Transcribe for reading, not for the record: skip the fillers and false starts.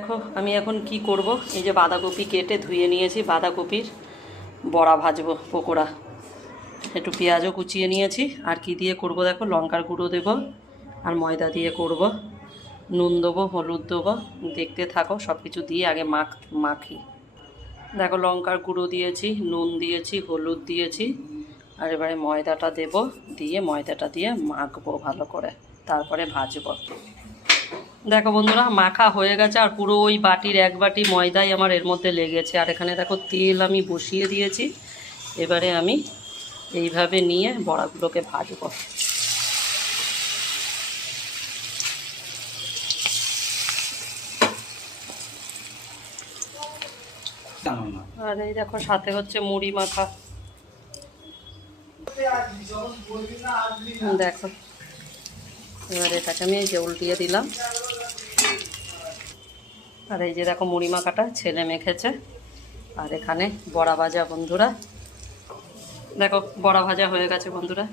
দেখো আমি এখন কি করব, এই যে বাঁধাকপি কেটে ধুয়ে নিয়েছি, বাঁধাকপির বড়া ভাজবো, পকোড়া। একটু পেঁয়াজও কুচিয়ে নিয়েছি। আর কি দিয়ে করব দেখো, লঙ্কার গুঁড়ো দেবো আর ময়দা দিয়ে করব। নুন দেবো, হলুদ দেবো, দেখতে থাকো। সব কিছু দিয়ে আগে মাখি। দেখো লঙ্কার গুঁড়ো দিয়েছি, নুন দিয়েছি, হলুদ দিয়েছি। আর এবারে ময়দাটা দেব, দিয়ে ময়দাটা দিয়ে মাখবো ভালো করে, তারপরে ভাজবো। দেখো বন্ধুরা, মাখা হয়ে গেছে আর পুরো ওই বাটির এক বাটি ময়দাই আমার এর মধ্যে লেগেছে। আর এখানে দেখো তেল আমি বসিয়ে দিয়েছি। এবারে আমি এইভাবে নিয়ে বড়াগুলোকে ভাজবো। আর এই দেখো সাথে হচ্ছে মুড়ি মাখা। দেখো এবার এটাকে আমি এই যে উল্টিয়ে দিলাম। আর এই যে দেখো মুড়ি মাখাটা ছেলে মেখেছে। আর এখানে বড়া ভাজা বন্ধুরা, দেখো বড়া ভাজা হয়ে গেছে বন্ধুরা।